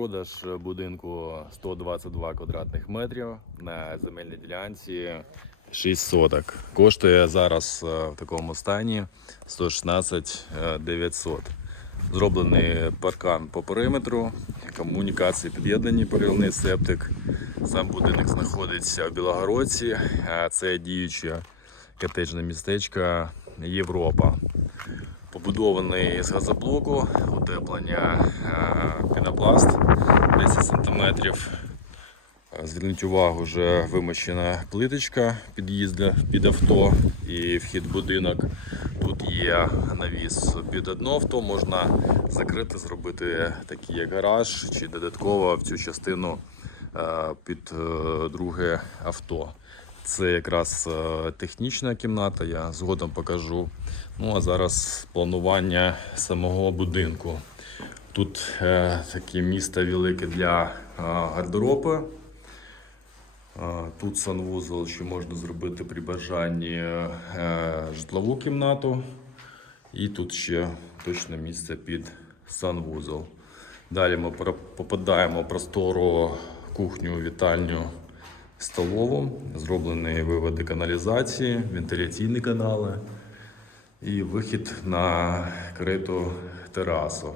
Продаж будинку 122 квадратних метрів на земельній ділянці 6 соток. Коштує зараз е, в такому стані 116 е, 900. Зроблений паркан по периметру, комунікації під'єднані, переливний септик. Сам будинок знаходиться в Білогородці. а Це діюче котеджне містечко Європа. Побудований з газоблоку, утеплення е, пінопласт 10 см. Зверніть увагу, вже вимощена плиточка під'їзду під авто і вхід в будинок. Тут є навіс під одно авто, можна закрити, зробити такий як гараж чи додатково в цю частину е, під е, друге авто. Це якраз е, технічна кімната, я згодом покажу. Ну а зараз планування самого будинку. Тут е, таке місце велике для е, гардеробу. Е, Тут санвузол, що можна зробити при бажанні е, житлову кімнату. І тут ще точно місце під санвузол. Далі ми попадаємо в простору кухню, вітальню, столову. Зроблені виводи каналізації, вентиляційні канали і вихід на криту терасу.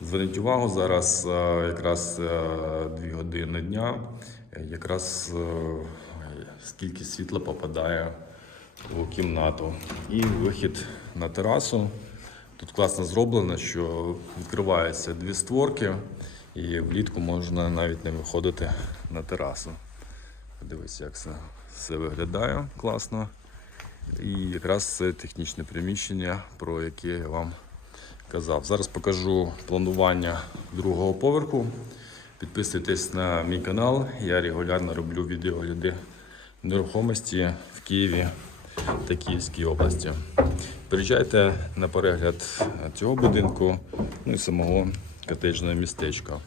Зверніть увагу, зараз е, якраз 2 години дня, е, якраз е, скільки світла попадає у кімнату. І вихід на терасу. Тут класно зроблено, що відкриваються дві створки, і влітку можна навіть не виходити на терасу. Подивись, як це все виглядає класно. І якраз це технічне приміщення, про яке я вам казав. Зараз покажу планування другого поверху. Підписуйтесь на мій канал. Я регулярно роблю відеогляди нерухомості в Києві та Київській області. Приїжджайте на перегляд цього будинку, ну і самого котеджного містечка.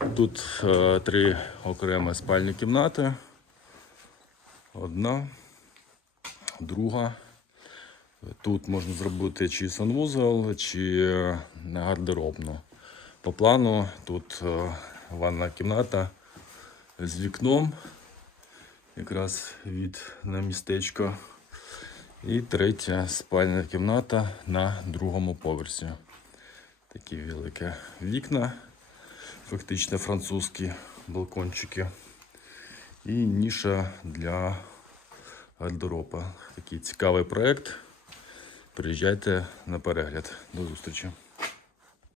Тут е, три окремі спальні кімнати. Одна, друга. Тут можна зробити чи санвузол, чи е, гардеробну. По плану тут е, ванна кімната з вікном, якраз від на містечко. І третя спальна кімната на другому поверсі. Такі великі вікна, фактично французькі балкончики. І ніша для гардероба. Такий цікавий проєкт. Приїжджайте на перегляд. До зустрічі.